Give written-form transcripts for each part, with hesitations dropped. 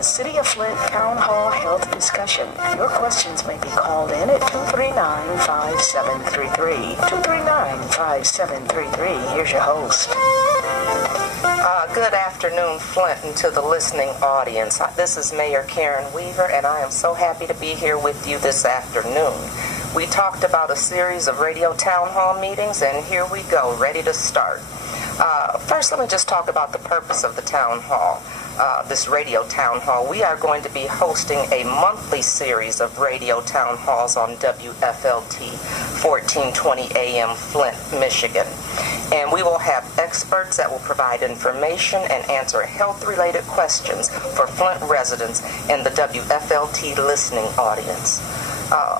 the City of Flint Town Hall Health Discussion. Your questions may be called in at 239-5733. 239-5733. Here's your host. Good afternoon, Flint, and to the listening audience. This is Mayor Karen Weaver, and I am so happy to be here with you this afternoon. We talked about a series of radio town hall meetings, and here we go, ready to start. First, let me just talk about the purpose of the town hall, this radio town hall. We are going to be hosting a monthly series of radio town halls on WFLT 1420 AM Flint, Michigan. And we will have experts that will provide information and answer health-related questions for Flint residents and the WFLT listening audience.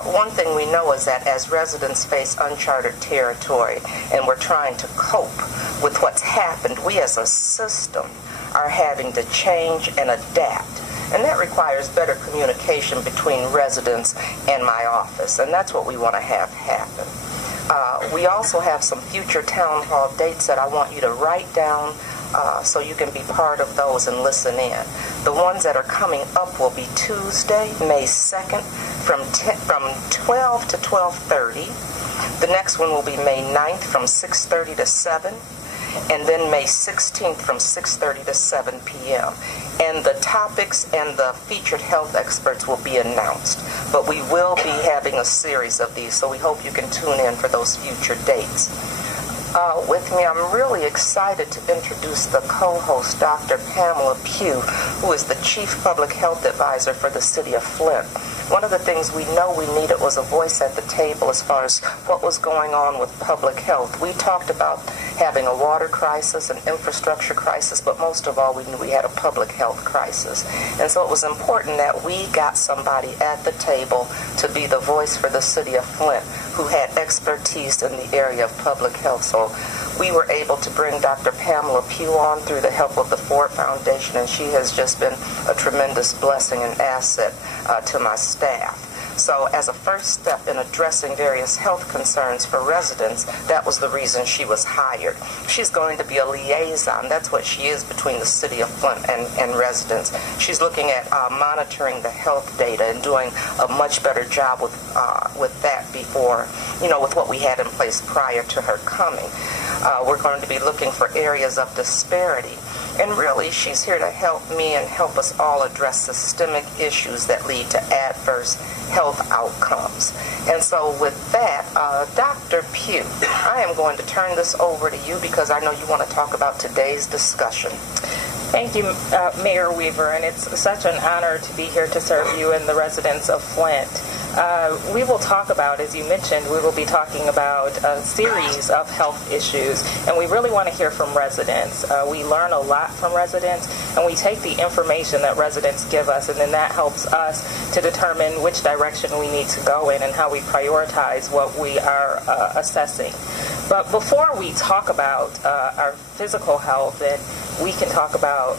One thing we know is that as residents face uncharted territory and we're trying to cope with what's happened, we as a system are having to change and adapt. And that requires better communication between residents and my office, and that's what we want to have happen. We also have some future town hall dates that I want you to write down so you can be part of those and listen in. The ones that are coming up will be Tuesday, May 2nd from 12 to 12:30. The next one will be May 9th from 6:30 to 7. And then May 16th from 6:30 to 7 p.m. And the topics and the featured health experts will be announced. But we will be having a series of these, so we hope you can tune in for those future dates. With me, I'm really excited to introduce the co-host, Dr. Pamela Pugh, who is the Chief Public Health Advisor for the City of Flint. One of the things we know we needed was a voice at the table as far as what was going on with public health. We talked about having a water crisis, an infrastructure crisis, but most of all, we knew we had a public health crisis. And so it was important that we got somebody at the table to be the voice for the City of Flint who had expertise in the area of public health. So we were able to bring Dr. Pamela Pugh on through the help of the Ford Foundation, and she has just been a tremendous blessing and asset to my staff. So as a first step in addressing various health concerns for residents, that was the reason she was hired. She's going to be a liaison. That's what she is between the City of Flint and residents. She's looking at monitoring the health data and doing a much better job with that before, with what we had in place prior to her coming. We're going to be looking for areas of disparity. And really, she's here to help me and help us all address systemic issues that lead to adverse health outcomes. And so with that, Dr. Pugh, I am going to turn this over to you because I know you want to talk about today's discussion. Thank you, Mayor Weaver, and it's such an honor to be here to serve you and the residents of Flint. We will talk about, as you mentioned, we will be talking about a series of health issues, and we really want to hear from residents. We learn a lot from residents, and we take the information that residents give us, and then that helps us to determine which direction we need to go in and how we prioritize what we are assessing. But before we talk about our physical health, and we can talk about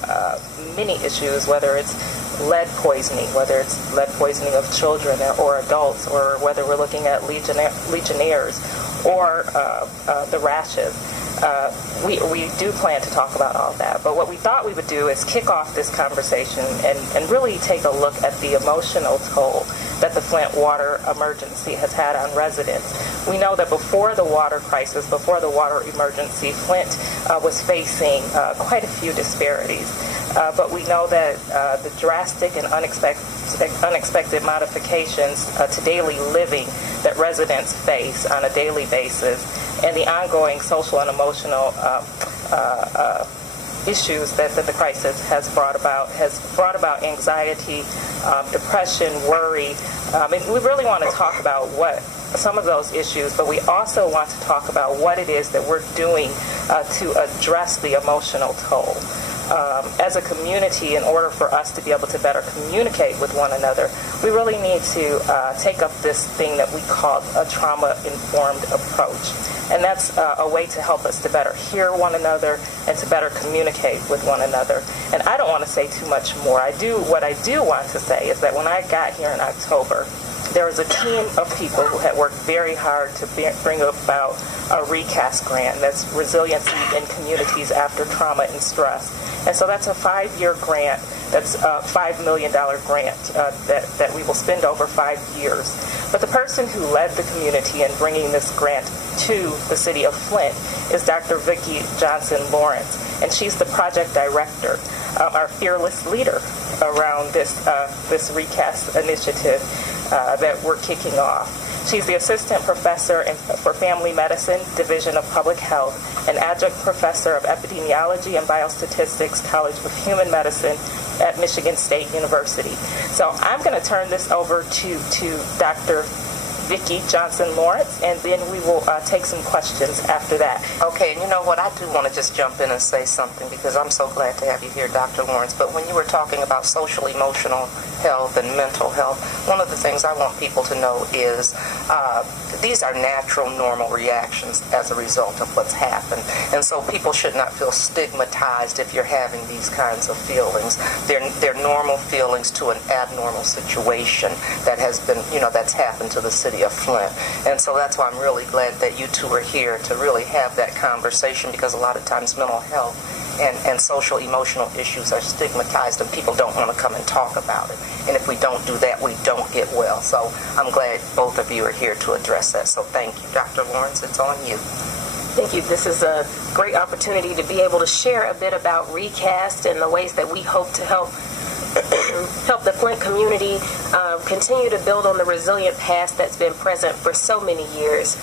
many issues, whether it's lead poisoning, whether it's lead poisoning of children or adults, or whether we're looking at legionnaires or the rashes. We do plan to talk about all that, but what we thought we would do is kick off this conversation and really take a look at the emotional toll that the Flint water emergency has had on residents. We know that before the water crisis, before the water emergency, Flint was facing quite a few disparities. But we know that the drastic and unexpected modifications to daily living that residents face on a daily basis, and the ongoing social and emotional issues that the crisis has brought about anxiety, depression, worry. And we really want to talk about what some of those issues, but we also want to talk about what it is that we're doing to address the emotional toll. As a community, in order for us to be able to better communicate with one another, we really need to take up this thing that we call a trauma-informed approach. And that's a way to help us to better hear one another and to better communicate with one another. And I don't want to say too much more. What I do want to say is that when I got here in October, there was a team of people who had worked very hard to bring about a ReCAST grant. That's Resiliency in Communities After Trauma and Stress. And so that's a 5-year grant. That's a $5 million grant that we will spend over 5 years. But the person who led the community in bringing this grant to the city of Flint is Dr. Vicki Johnson-Lawrence, and she's the project director, our fearless leader around this ReCAST initiative that we're kicking off. She's the assistant professor for family medicine, Division of Public Health, and adjunct professor of epidemiology and biostatistics, College of Human Medicine at Michigan State University. So I'm going to turn this over to Dr. Vicki Johnson-Lawrence, and then we will take some questions after that. Okay, and you know what? I do want to just jump in and say something, because I'm so glad to have you here, Dr. Lawrence. But when you were talking about social, emotional health and mental health, one of the things I want people to know is these are natural, normal reactions as a result of what's happened. And so people should not feel stigmatized if you're having these kinds of feelings. They're normal feelings to an abnormal situation that has been, that's happened to the city of Flint. And so that's why I'm really glad that you two are here to really have that conversation, because a lot of times mental health and social emotional issues are stigmatized and people don't want to come and talk about it. And if we don't do that, we don't get well. So I'm glad both of you are here to address that. So thank you. Dr. Lawrence, it's on you. Thank you. This is a great opportunity to be able to share a bit about ReCAST and the ways that we hope to help the Flint community continue to build on the resilient past that's been present for so many years.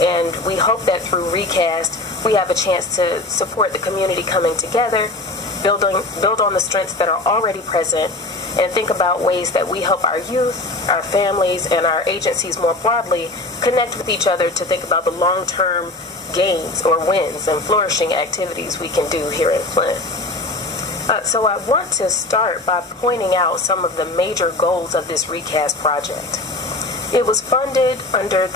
And we hope that through ReCAST, we have a chance to support the community coming together, build on the strengths that are already present, and think about ways that we help our youth, our families, and our agencies more broadly connect with each other to think about the long-term gains or wins and flourishing activities we can do here in Flint. So I want to start by pointing out some of the major goals of this ReCAST project. It was funded under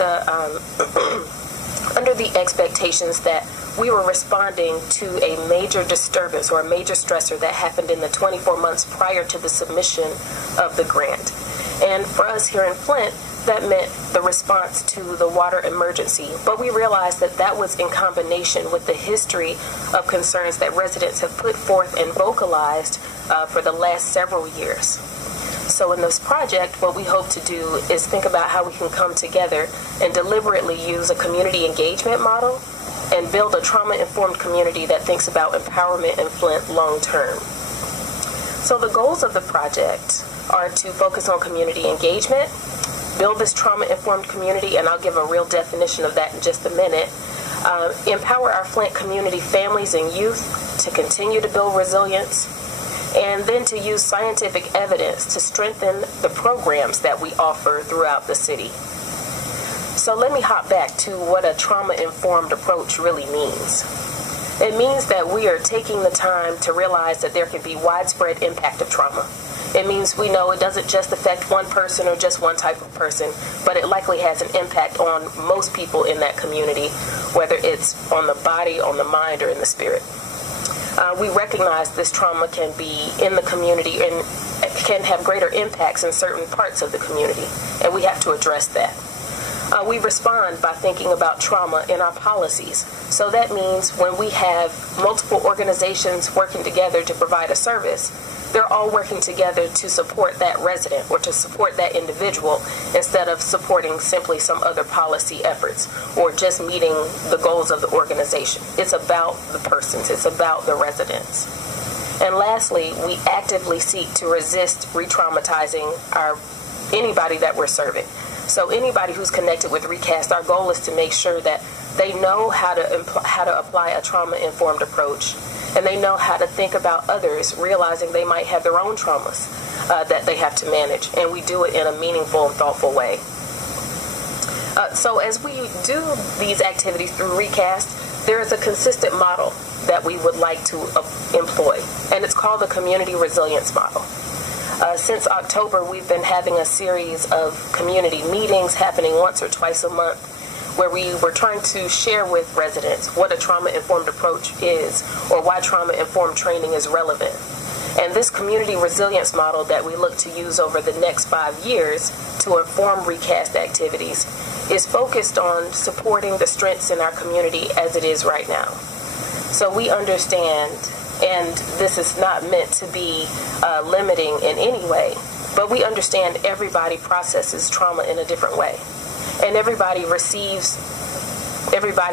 the expectations that we were responding to a major disturbance or a major stressor that happened in the 24 months prior to the submission of the grant. And for us here in Flint, that meant the response to the water emergency. But we realized that that was in combination with the history of concerns that residents have put forth and vocalized for the last several years. So in this project, what we hope to do is think about how we can come together and deliberately use a community engagement model and build a trauma-informed community that thinks about empowerment in Flint long-term. So the goals of the project are to focus on community engagement, build this trauma-informed community, and I'll give a real definition of that in just a minute, empower our Flint community families and youth to continue to build resilience, and then to use scientific evidence to strengthen the programs that we offer throughout the city. So let me hop back to what a trauma-informed approach really means. It means that we are taking the time to realize that there can be widespread impact of trauma. It means we know it doesn't just affect one person or just one type of person, but it likely has an impact on most people in that community, whether it's on the body, on the mind, or in the spirit. We recognize this trauma can be in the community and can have greater impacts in certain parts of the community, and we have to address that. We respond by thinking about trauma in our policies. So that means when we have multiple organizations working together to provide a service, they're all working together to support that resident or to support that individual instead of supporting simply some other policy efforts or just meeting the goals of the organization. It's about the persons. It's about the residents. And lastly, we actively seek to resist re-traumatizing anybody that we're serving. So anybody who's connected with ReCAST, our goal is to make sure that they know how to apply a trauma-informed approach, and they know how to think about others, realizing they might have their own traumas that they have to manage, and we do it in a meaningful and thoughtful way. So as we do these activities through ReCAST, there is a consistent model that we would like to employ, and it's called the Community Resilience Model. Since October, we've been having a series of community meetings happening once or twice a month where we were trying to share with residents what a trauma-informed approach is or why trauma-informed training is relevant. And this community resilience model that we look to use over the next 5 years to inform ReCAST activities is focused on supporting the strengths in our community as it is right now. So we understand, and this is not meant to be limiting in any way, but we understand everybody processes trauma in a different way. And everybody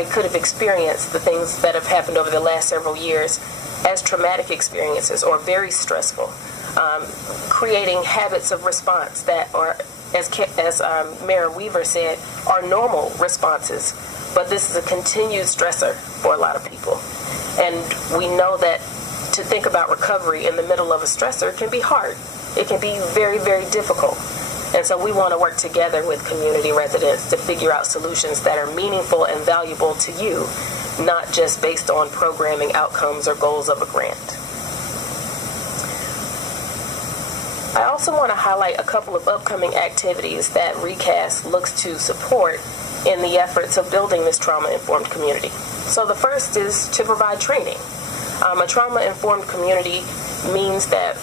could have experienced the things that have happened over the last several years as traumatic experiences or very stressful, creating habits of response that are, as Mayor Weaver said, are normal responses. But this is a continued stressor for a lot of people. And we know that to think about recovery in the middle of a stressor can be hard. It can be very, very difficult. And so we want to work together with community residents to figure out solutions that are meaningful and valuable to you, not just based on programming outcomes or goals of a grant. I also want to highlight a couple of upcoming activities that ReCAST looks to support in the efforts of building this trauma-informed community. So the first is to provide training. A trauma-informed community means that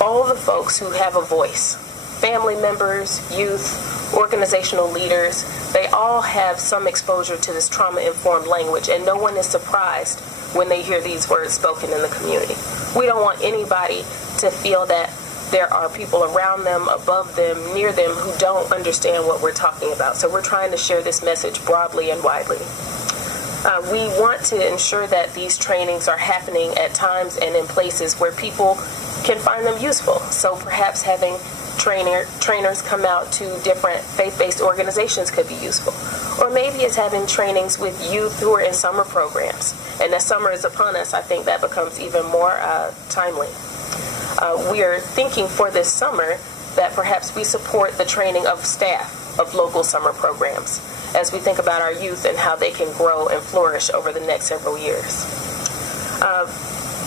all the folks who have a voice, family members, youth, organizational leaders, they all have some exposure to this trauma-informed language, and no one is surprised when they hear these words spoken in the community. We don't want anybody to feel that there are people around them, above them, near them who don't understand what we're talking about. So we're trying to share this message broadly and widely. We want to ensure that these trainings are happening at times and in places where people can find them useful. So perhaps having trainers come out to different faith-based organizations could be useful. Or maybe it's having trainings with youth who are in summer programs. And as summer is upon us, I think that becomes even more timely. We are thinking for this summer that perhaps we support the training of staff of local summer programs as we think about our youth and how they can grow and flourish over the next several years.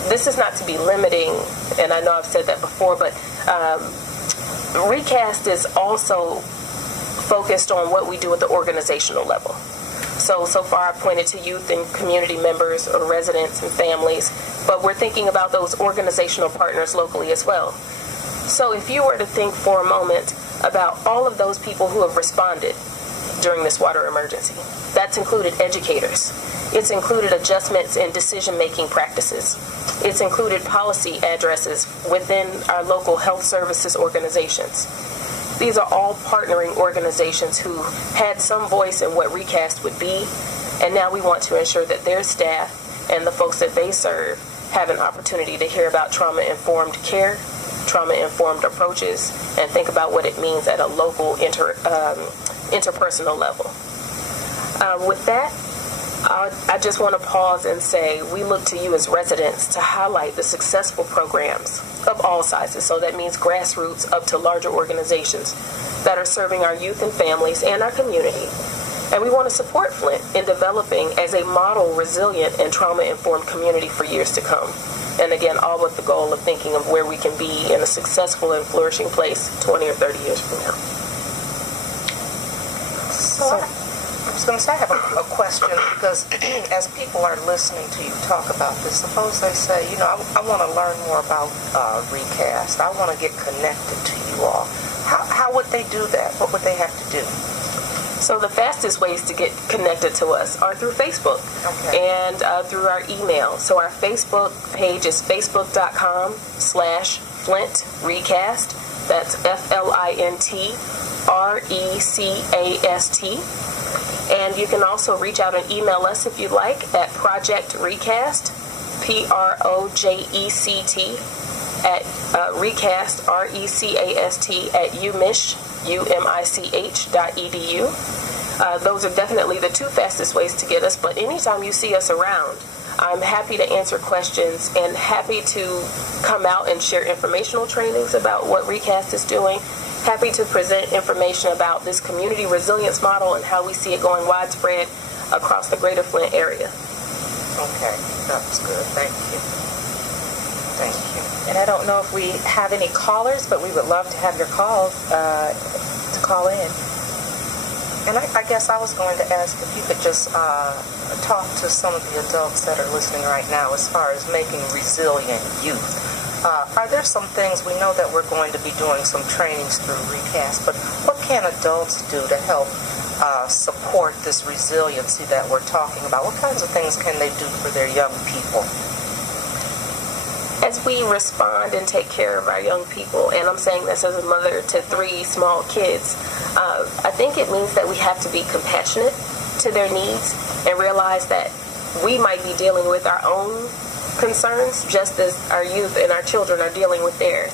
This is not to be limiting, and I know I've said that before, but ReCAST is also focused on what we do at the organizational level. So far I've pointed to youth and community members or residents and families, but we're thinking about those organizational partners locally as well. So if you were to think for a moment about all of those people who have responded during this water emergency, that's included educators. It's included adjustments in decision-making practices. It's included policy addresses within our local health services organizations. These are all partnering organizations who had some voice in what ReCAST would be, and now we want to ensure that their staff and the folks that they serve have an opportunity to hear about trauma-informed care, trauma-informed approaches, and think about what it means at a local interpersonal level. With that, I just want to pause and say we look to you as residents to highlight the successful programs of all sizes. So that means grassroots up to larger organizations that are serving our youth and families and our community. And we want to support Flint in developing as a model, resilient, and trauma-informed community for years to come. And again, all with the goal of thinking of where we can be in a successful and flourishing place 20 or 30 years from now. So I was going to say, I have a question, because as people are listening to you talk about this, suppose they say, you know, I want to learn more about ReCAST. I want to get connected to you all. How would they do that? What would they have to do? So the fastest ways to get connected to us are through Facebook, and through our email. So our Facebook page is facebook.com/FlintReCAST. That's FLINTRECAST. And you can also reach out and email us if you'd like at projectrecast, PROJECT, at ReCAST, RECAST, at umich.edu. Those are definitely the two fastest ways to get us, but anytime you see us around, I'm happy to answer questions and happy to come out and share informational trainings about what ReCAST is doing. Happy to present information about this community resilience model and how we see it going widespread across the greater Flint area. Okay, that's good. Thank you. Thank you. And I don't know if we have any callers, but we would love to have your calls to call in. And I guess I was going to ask if you could just talk to some of the adults that are listening right now as far as making resilient youth. Are there some things, we know that we're going to be doing some trainings through ReCAST, but what can adults do to help support this resiliency that we're talking about? What kinds of things can they do for their young people? As we respond and take care of our young people, and I'm saying this as a mother to 3 small kids, I think it means that we have to be compassionate to their needs and realize that we might be dealing with our own concerns just as our youth and our children are dealing with theirs.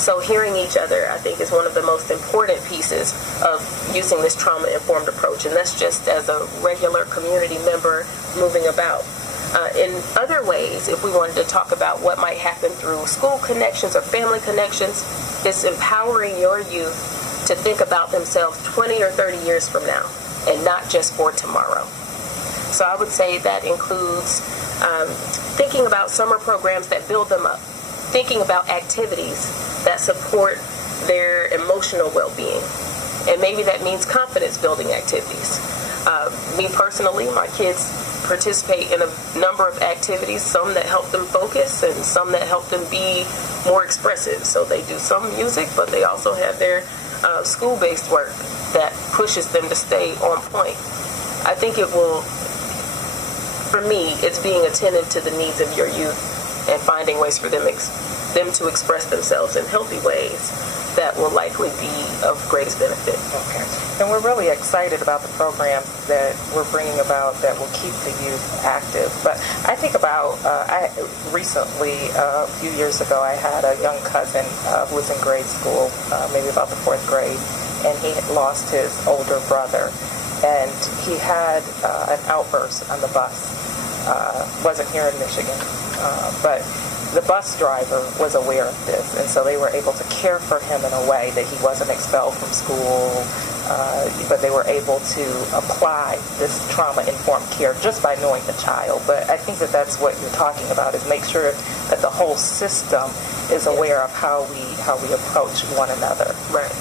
So hearing each other, I think, is one of the most important pieces of using this trauma-informed approach, and that's just as a regular community member moving about. In other ways, if we wanted to talk about what might happen through school connections or family connections, it's empowering your youth to think about themselves 20 or 30 years from now and not just for tomorrow. So I would say that includes thinking about summer programs that build them up, thinking about activities that support their emotional well-being, and maybe that means confidence-building activities. Me personally, my kids participate in a number of activities, some that help them focus and some that help them be more expressive. So they do some music, but they also have their school-based work that pushes them to stay on point. I think it will, for me, it's being attentive to the needs of your youth and finding ways for them to express themselves in healthy ways that will likely be of greatest benefit. Okay. And we're really excited about the programs that we're bringing about that will keep the youth active. But I think about, I recently, a few years ago, I had a young cousin who was in grade school, maybe about the 4th grade, and he had lost his older brother. And he had an outburst on the bus. Wasn't here in Michigan, but the bus driver was aware of this, and so they were able to care for him in a way that he wasn't expelled from school, but they were able to apply this trauma-informed care just by knowing the child. But I think that that's what you're talking about, is make sure that the whole system is aware of how we approach one another. Right.